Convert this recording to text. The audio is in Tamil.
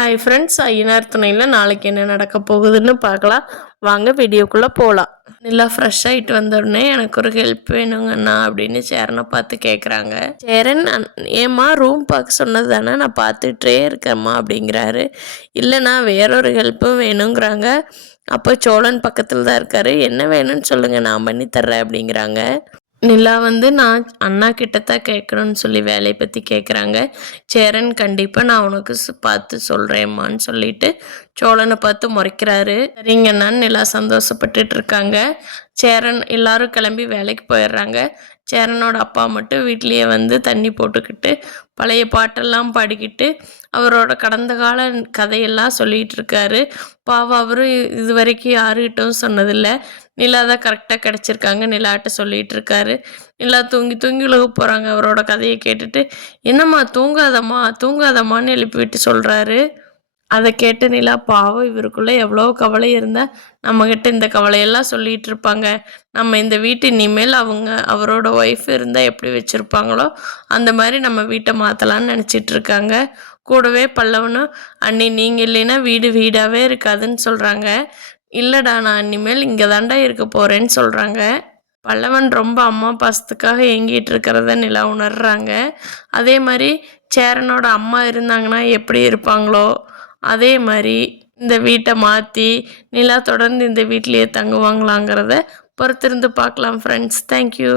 ஹாய் ஃப்ரெண்ட்ஸ், ஐயனார் துணையில் நாளைக்கு என்ன நடக்க போகுதுன்னு பார்க்கலாம். வாங்க வீடியோக்குள்ளே போகலாம். நல்லா ஃப்ரெஷ் ஆகிட்டு வந்தோடனே எனக்கு ஒரு ஹெல்ப் வேணுங்கண்ணா அப்படின்னு சேரனை பார்த்து கேட்குறாங்க. சேரன், ஏம்மா ரூம் பார்க்க சொன்னது தானே, நான் பார்த்துட்டே இருக்கேம்மா அப்படிங்கிறாரு. இல்லைண்ணா வேறொரு ஹெல்ப்பும் வேணுங்கிறாங்க. அப்போ சோழன் பக்கத்தில் தான் இருக்காரு, என்ன வேணும்னு சொல்லுங்கள் நான் பண்ணி தர்றேன் அப்படிங்கிறாங்க. நிலா நான் அண்ணா கிட்டத்தான் கேட்கணும்னு சொல்லி வேலையை பற்றி கேட்குறாங்க. சேரன், கண்டிப்பாக நான் உனக்கு பார்த்து சொல்கிறேம்மான்னு சொல்லிட்டு சோழனை பார்த்து முறைக்கிறாரு. சரிங்கண்ணான்னு நிலா சந்தோஷப்பட்டுட்டு இருக்காங்க. சேரன் எல்லாரும் கிளம்பி வேலைக்கு போயிடுறாங்க. சேரனோட அப்பா மட்டும் வீட்லேயே தண்ணி போட்டுக்கிட்டு பழைய பாட்டெல்லாம் பாடிக்கிட்டு அவரோட கடந்த கால கதையெல்லாம் சொல்லிகிட்டு இருக்காரு. பாவம், அவரும் இது வரைக்கும் யாருக்கிட்டும் சொன்னதில்லை. நிலா தான் கரெக்டாக கிடச்சிருக்காங்க. நிலாட்ட சொல்லிகிட்டு இருக்காரு. நிலா தூங்கி தூங்கி உலக போகிறாங்க. அவரோட கதையை கேட்டுட்டு, என்னம்மா தூங்காதம்மான்னு எழுப்பிவிட்டு சொல்கிறாரு. அதை கேட்டு நிலா, பாவம் இவருக்குள்ளே எவ்வளோ கவலை இருந்தால் நம்மக்கிட்ட இந்த கவலையெல்லாம் சொல்லிகிட்டு இருப்பாங்க. நம்ம இந்த வீட்டு இனிமேல் அவரோட ஒய்ஃப் இருந்தால் எப்படி வச்சுருப்பாங்களோ அந்த மாதிரி நம்ம வீட்டை மாற்றலான்னு நினச்சிட்டு இருக்காங்க. கூடவே பல்லவனும், அண்ணி நீங்கள் இல்லைன்னா வீடு வீடாகவே இருக்காதுன்னு சொல்கிறாங்க. இல்லைடா, நான் இனிமேல் இங்கே தாண்டா இருக்க போகிறேன்னு சொல்கிறாங்க. பல்லவன் ரொம்ப அம்மா பாசத்துக்காக ஏங்கிட்டு இருக்கிறத நிலா உணர்றாங்க. அதே மாதிரி சேரனோட அம்மா இருந்தாங்கன்னா எப்படி இருப்பாங்களோ அதே மாதிரி இந்த வீட்டை மாற்றி நிலா தொடர்ந்து இந்த வீட்டிலேயே தங்குவாங்களாங்கிறத பொறுத்திருந்து பார்க்கலாம் ஃப்ரெண்ட்ஸ். தேங்க்யூ.